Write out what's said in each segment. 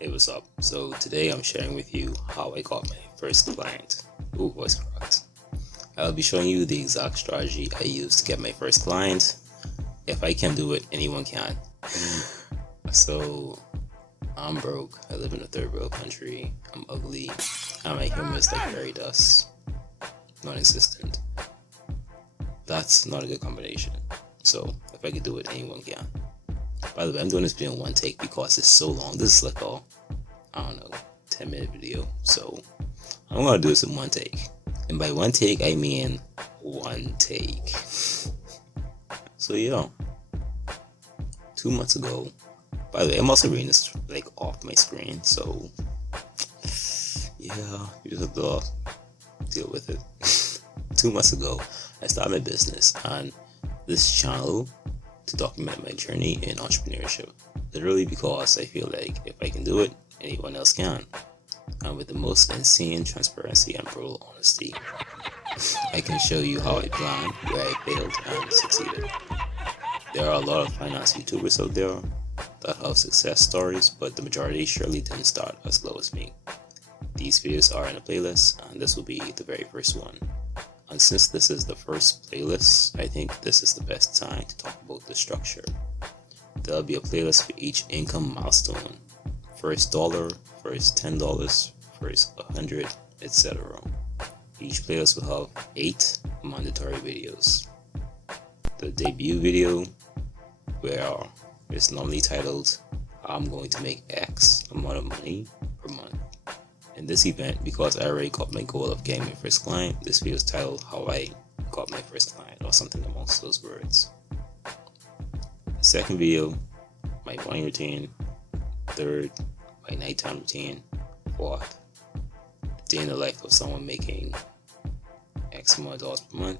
Hey, what's up? So today I'm sharing with you how I got my first client. Ooh, voice cracks. I'll be showing you the exact strategy I used to get my first client. If I can do it, anyone can. So I'm broke. I live in a third world country. I'm ugly. And my humor is like fairy dust, non-existent. That's not a good combination. So if I can do it, anyone can. By the way, I'm doing this video in one take because it's so long. This is like I don't know, 10-minute video. So I'm gonna do this in one take. And by one take, I mean one take. So yeah, 2 months ago, by the way, I'm also reading this like off my screen. So yeah, you just have to deal with it. 2 months ago, I started my business on this channel to document my journey in entrepreneurship. Literally because I feel like if I can do it, anyone else can. And with the most insane transparency and brutal honesty, I can show you how I planned, where I failed, and succeeded. There are a lot of finance YouTubers out there that have success stories, but the majority surely didn't start as low as me. These videos are in a playlist, and this will be the very first one. And since this is the first playlist, I think this is the best time to talk about the structure. There'll be a playlist for each income milestone. First dollar, first $10, first 100, etc. Each playlist will have 8 mandatory videos. The debut video, where it's normally titled, I'm going to make X amount of money per month. In this event, because I already got my goal of getting my first client, this video is titled How I Got My First Client, or something amongst those words. The second video, my morning routine. Third, my nighttime routine. Fourth, the day in the life of someone making X amount of dollars per month.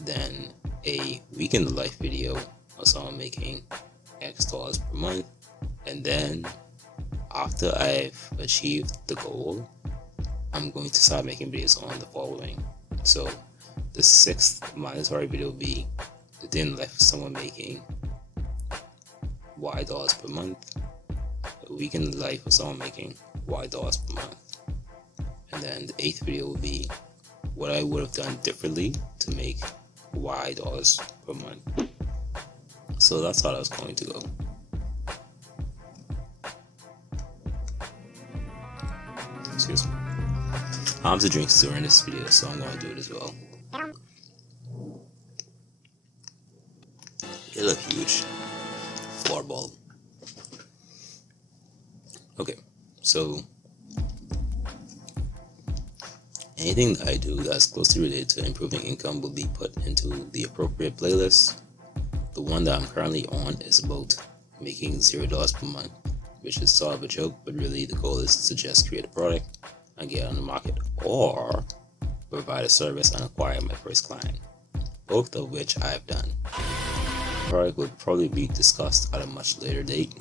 Then a week in the life video of someone making X dollars per month. And then after I've achieved the goal, I'm going to start making videos on the following. So the 6th mandatory video will be the day in the life of someone making Y dollars per month, a week in the life of someone making Y dollars per month. And then the 8th video will be what I would have done differently to make Y dollars per month. So that's how that's going to go. Excuse me. I have to drink during this video, so I'm going to do it as well. They look huge. Floorball. Okay, so anything that I do that's closely related to improving income will be put into the appropriate playlist. The one that I'm currently on is about making $0 per month, which is sort of a joke, but really the goal is to just create a product and get on the market, or provide a service and acquire my first client, both of which I've done. The product will probably be discussed at a much later date,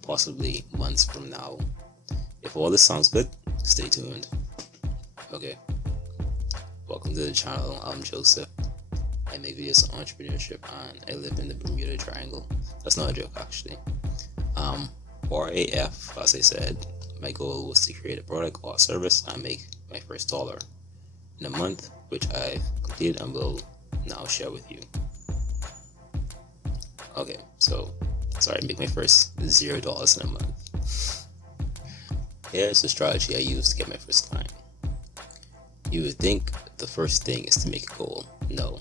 possibly months from now. If all this sounds good, stay tuned. Okay, welcome to the channel. I'm Joseph. I make videos on entrepreneurship and I live in the Bermuda Triangle. That's not a joke, actually. RAF, as I said, my goal was to create a product or service and make my first dollar in a month, which I've completed and will now share with you. Okay, so make my first $0 in a month. Here's the strategy I used to get my first client. You would think the first thing is to make a goal. No,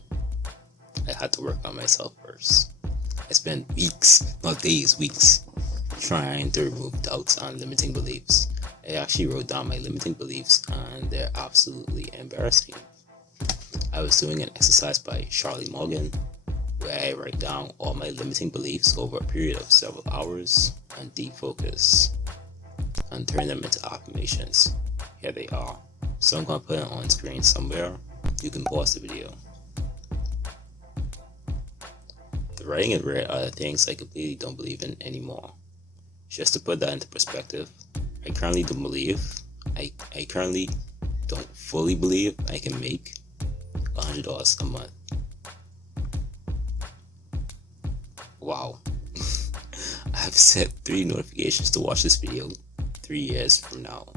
I had to work on myself first. I spent weeks, not days, weeks, trying to remove doubts and limiting beliefs. I actually wrote down my limiting beliefs and they're absolutely embarrassing. I was doing an exercise by Charlie Morgan where I write down all my limiting beliefs over a period of several hours and deep focus and turn them into affirmations. Here they are. So I'm going to put it on screen somewhere. You can pause the video. The writing and red are the things I completely don't believe in anymore. Just to put that into perspective, I currently don't fully believe I can make $100 a month. Wow. I have set 3 notifications to watch this video 3 years from now.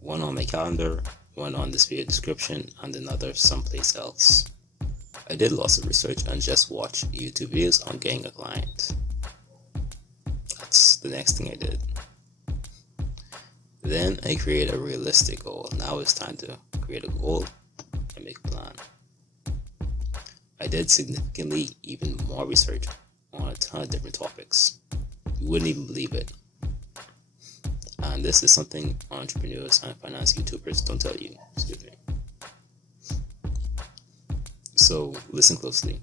One on my calendar, one on this video description, and another someplace else. I did lots of research and just watched YouTube videos on getting a client. That's the next thing I did. Then I created a realistic goal. Now it's time to create a goal and make a plan. I did significantly even more research on a ton of different topics. You wouldn't even believe it. And this is something entrepreneurs and finance YouTubers don't tell you. Excuse me. So listen closely.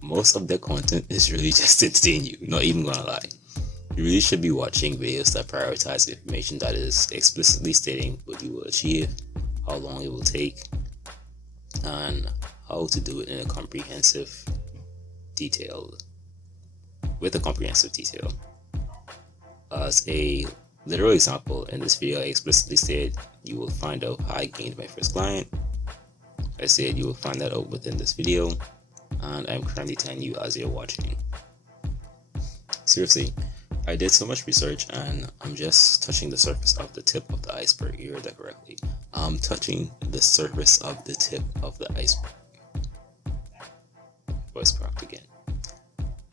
Most of their content is really just to entertain you, not even gonna lie. You really should be watching videos that prioritize information that is explicitly stating what you will achieve, how long it will take, and how to do it in a comprehensive detail. As a literal example, in this video I explicitly stated you will find out how I gained my first client. I said you will find that out within this video, and I'm currently telling you as you're watching. Seriously, I did so much research and I'm just touching the surface of the tip of the iceberg. You heard that correctly. I'm touching the surface of the tip of the iceberg. Voice cracked again.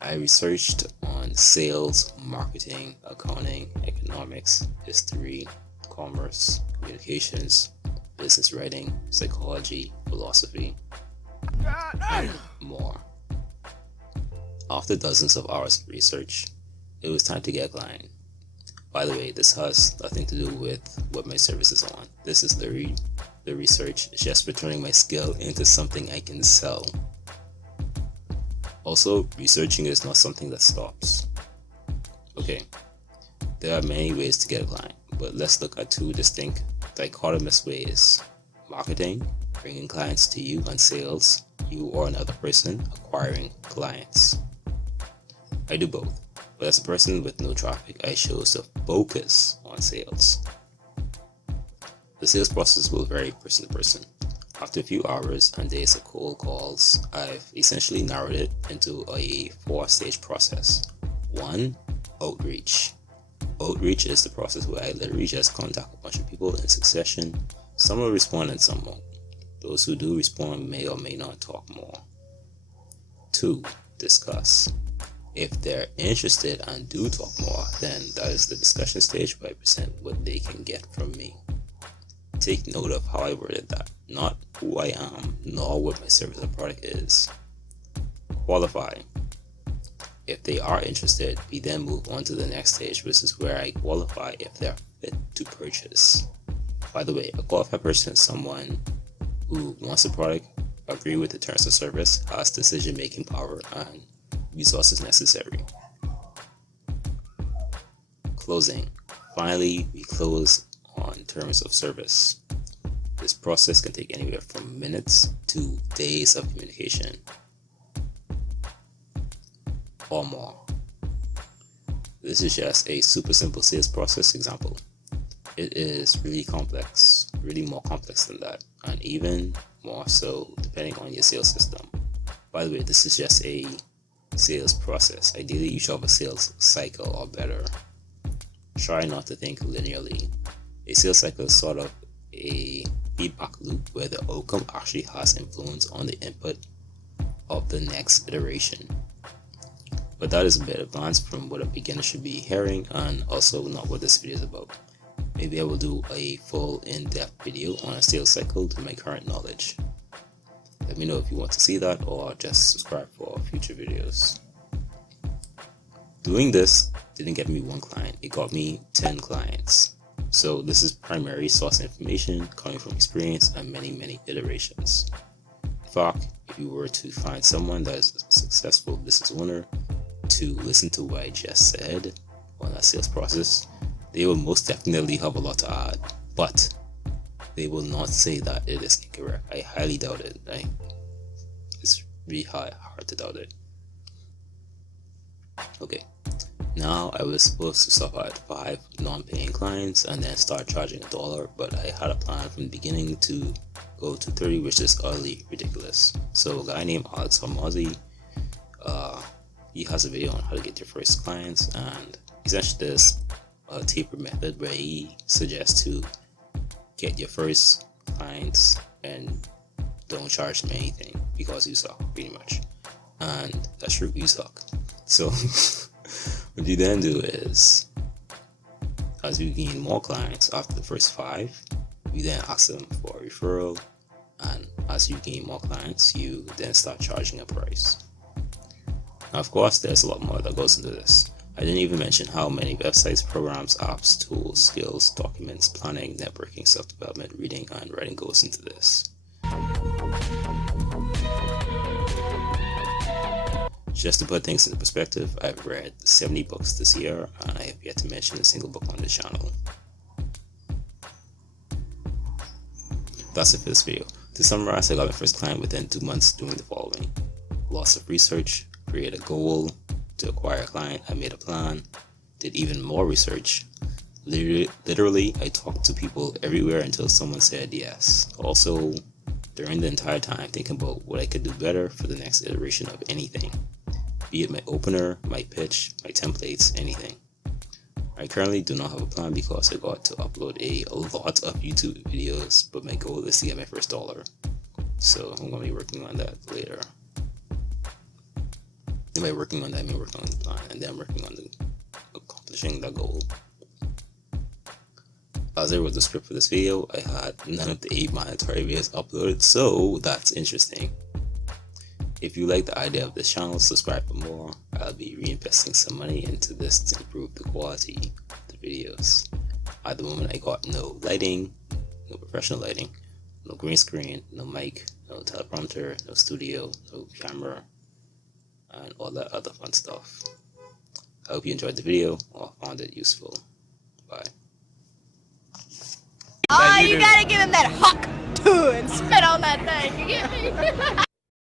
I researched on sales, marketing, accounting, economics, history, commerce, communications, business writing, psychology, philosophy, and more. After dozens of hours of research, it was time to get a client. By the way, this has nothing to do with what my service is on. This is the research, just for turning my skill into something I can sell. Also, researching is not something that stops. Okay, there are many ways to get a client, but let's look at two distinct dichotomous ways. Marketing, bringing clients to you, and sales, you or another person acquiring clients. I do both, but as a person with no traffic, I chose to focus on sales. The sales process will vary person to person. After a few hours and days of cold calls, I've essentially narrowed it into a 4-stage process. 1. Outreach. Outreach is the process where I literally just contact a bunch of people in succession. Some will respond and some won't. Those who do respond may or may not talk more. 2. Discuss. If they're interested and do talk more, then that is the discussion stage where I present what they can get from me. Take note of how I worded that, not who I am, nor what my service or product is. Qualify. If they are interested, we then move on to the next stage, which is where I qualify if they're fit to purchase. By the way, a qualified person is someone who wants the product, agree with the terms of service, has decision-making power, and resources necessary. Closing. Finally, we close on terms of service. This process can take anywhere from minutes to days of communication or more. This is just a super simple sales process example. It is really complex, really more complex than that, and even more so depending on your sales system. By the way, this is just a sales process. Ideally, you should have a sales cycle or better. Try not to think linearly. A sales cycle is sort of a feedback loop where the outcome actually has influence on the input of the next iteration. But that is a bit advanced from what a beginner should be hearing, and also not what this video is about. Maybe I will do a full in-depth video on a sales cycle to my current knowledge. Let me know if you want to see that, or just subscribe for future videos. Doing this didn't get me one client, it got me 10 clients. So this is primary source information coming from experience and many iterations. In fact, if you were to find someone that is a successful business owner to listen to what I just said on that sales process, they will most definitely have a lot to add, but they will not say that it is incorrect. I highly doubt it. It's really hard to doubt it. Okay, now I was supposed to stop at 5 non-paying clients and then start charging $1, but I had a plan from the beginning to go to 30, which is utterly ridiculous. So a guy named Alex Hormozzi, he has a video on how to get your first clients, and essentially there's a taper method where he suggests to get your first clients and don't charge them anything because you suck, pretty much. And that's true, you suck. So what you then do is, as you gain more clients after the first 5, you then ask them for a referral, and as you gain more clients, you then start charging a price. Now, of course, there's a lot more that goes into this. I didn't even mention how many websites, programs, apps, tools, skills, documents, planning, networking, self-development, reading, and writing goes into this. Just to put things into perspective, I've read 70 books this year, and I have yet to mention a single book on this channel. That's it for this video. To summarize, I got my first client within 2 months doing the following: lots of research, create a goal to acquire a client, I made a plan, did even more research. Literally, I talked to people everywhere until someone said yes. Also, during the entire time, thinking about what I could do better for the next iteration of anything, be it my opener, my pitch, my templates, anything. I currently do not have a plan because I got to upload a lot of YouTube videos, but my goal is to get my first dollar. So I'm going to be working on that later. And by working on that, I mean working on the plan, and then working on accomplishing that goal. As I wrote the script for this video, I had none of the 8 mandatory videos uploaded, so that's interesting. If you like the idea of this channel, subscribe for more. I'll be reinvesting some money into this to improve the quality of the videos. At the moment, I got no lighting, no professional lighting, no green screen, no mic, no teleprompter, no studio, no camera, and all that other fun stuff. I hope you enjoyed the video or found it useful. Bye. Oh, you gotta give him that huck too and spit on that thing, you get me?